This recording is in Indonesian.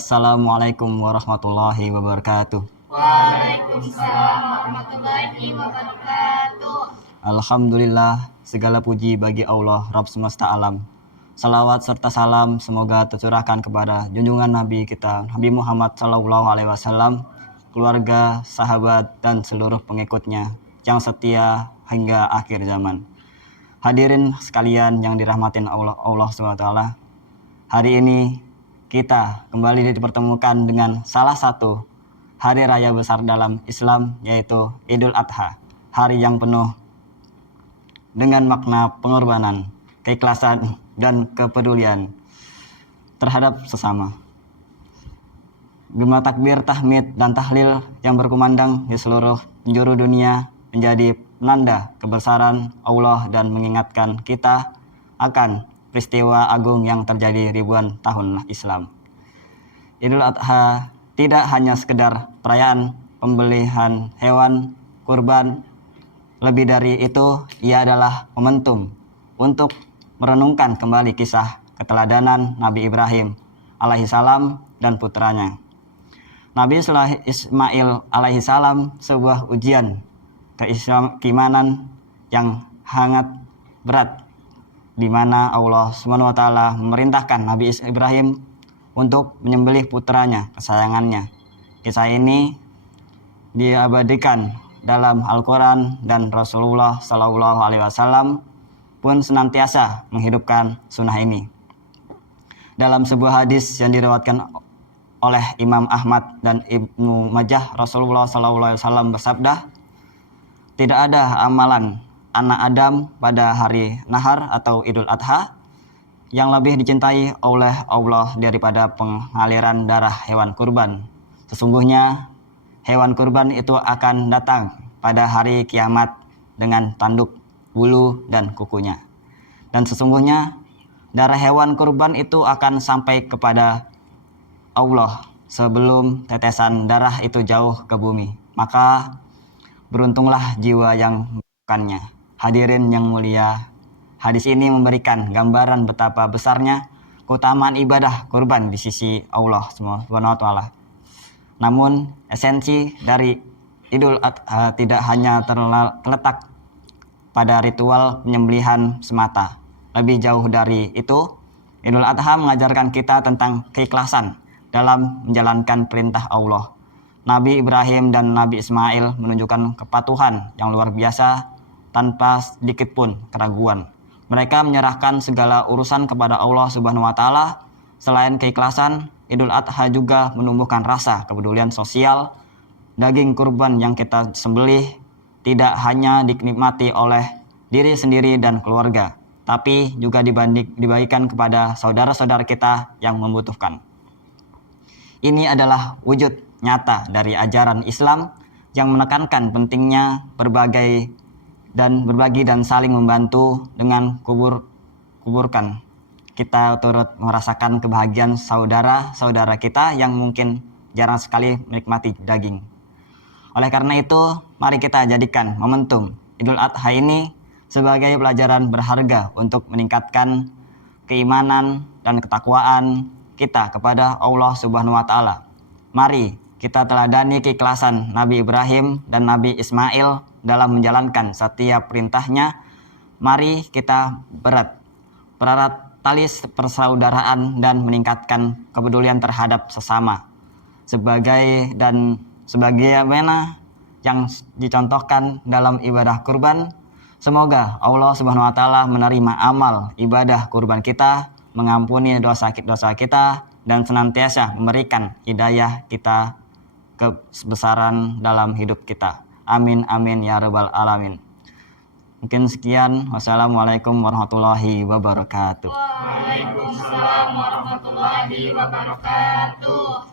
Assalamualaikum warahmatullahi wabarakatuh. Waalaikumsalam warahmatullahi wabarakatuh. Alhamdulillah, segala puji bagi Allah Rabb semesta alam. Salawat serta salam semoga tercurahkan kepada junjungan Nabi kita Nabi Muhammad SAW, keluarga, sahabat, dan seluruh pengikutnya yang setia hingga akhir zaman. Hadirin sekalian yang dirahmatin Allah SWT, hari ini kita kembali dipertemukan dengan salah satu hari raya besar dalam Islam, yaitu Idul Adha, hari yang penuh dengan makna pengorbanan, keikhlasan, dan kepedulian terhadap sesama. Gema takbir, tahmid, dan tahlil yang berkumandang di seluruh penjuru dunia menjadi penanda kebesaran Allah dan mengingatkan kita akan peristiwa agung yang terjadi ribuan tahun Islam. Idul Adha tidak hanya sekedar perayaan pembelian hewan kurban. Lebih dari itu, ia adalah momentum untuk merenungkan kembali kisah keteladanan Nabi Ibrahim alaihissalam dan putranya Nabi Ismail alaihissalam, sebuah ujian keimanan yang sangat berat, di mana Allah SWT memerintahkan Nabi Ibrahim untuk menyembelih putranya kesayangannya. Kisah ini diabadikan dalam Al-Quran, dan Rasulullah SAW pun senantiasa menghidupkan sunnah ini. Dalam sebuah hadis yang diriwayatkan oleh Imam Ahmad dan Ibnu Majah, Rasulullah SAW bersabda, "Tidak ada amalan anak Adam pada hari nahar atau Idul Adha yang lebih dicintai oleh Allah daripada pengaliran darah hewan kurban. Sesungguhnya hewan kurban itu akan datang pada hari kiamat dengan tanduk, bulu, dan kukunya. Dan sesungguhnya darah hewan kurban itu akan sampai kepada Allah sebelum tetesan darah itu jauh ke bumi. Maka beruntunglah jiwa yang melakukannya." Hadirin yang mulia, hadis ini memberikan gambaran betapa besarnya keutamaan ibadah kurban di sisi Allah SWT. Namun esensi dari Idul Adha tidak hanya terletak pada ritual penyembelihan semata. Lebih jauh dari itu, Idul Adha mengajarkan kita tentang keikhlasan dalam menjalankan perintah Allah. Nabi Ibrahim dan Nabi Ismail menunjukkan kepatuhan yang luar biasa tanpa sedikit pun keraguan. Mereka menyerahkan segala urusan kepada Allah SWT. Selain keikhlasan, Idul Adha juga menumbuhkan rasa kepedulian sosial. Daging kurban yang kita sembelih tidak hanya dinikmati oleh diri sendiri dan keluarga, tapi juga dibagikan kepada saudara-saudara kita yang membutuhkan. Ini adalah wujud nyata dari ajaran Islam yang menekankan pentingnya berbagi dan saling membantu. Dengan kuburkan kita turut merasakan kebahagiaan saudara-saudara kita yang mungkin jarang sekali menikmati daging. Oleh karena itu, mari kita jadikan momentum Idul Adha ini sebagai pelajaran berharga untuk meningkatkan keimanan dan ketakwaan kita kepada Allah SWT. Mari kita teladani keikhlasan Nabi Ibrahim dan Nabi Ismail dalam menjalankan setiap perintahnya. Mari kita berat tali persaudaraan dan meningkatkan kepedulian terhadap sesama sebagaimana yang dicontohkan dalam ibadah kurban. Semoga Allah SWT menerima amal ibadah kurban kita, mengampuni dosa kita, dan senantiasa memberikan hidayah kita kebesaran dalam hidup kita. Amin amin ya rabbal alamin. Mungkin sekian. Wassalamualaikum warahmatullahi wabarakatuh. Waalaikumsalam warahmatullahi wabarakatuh.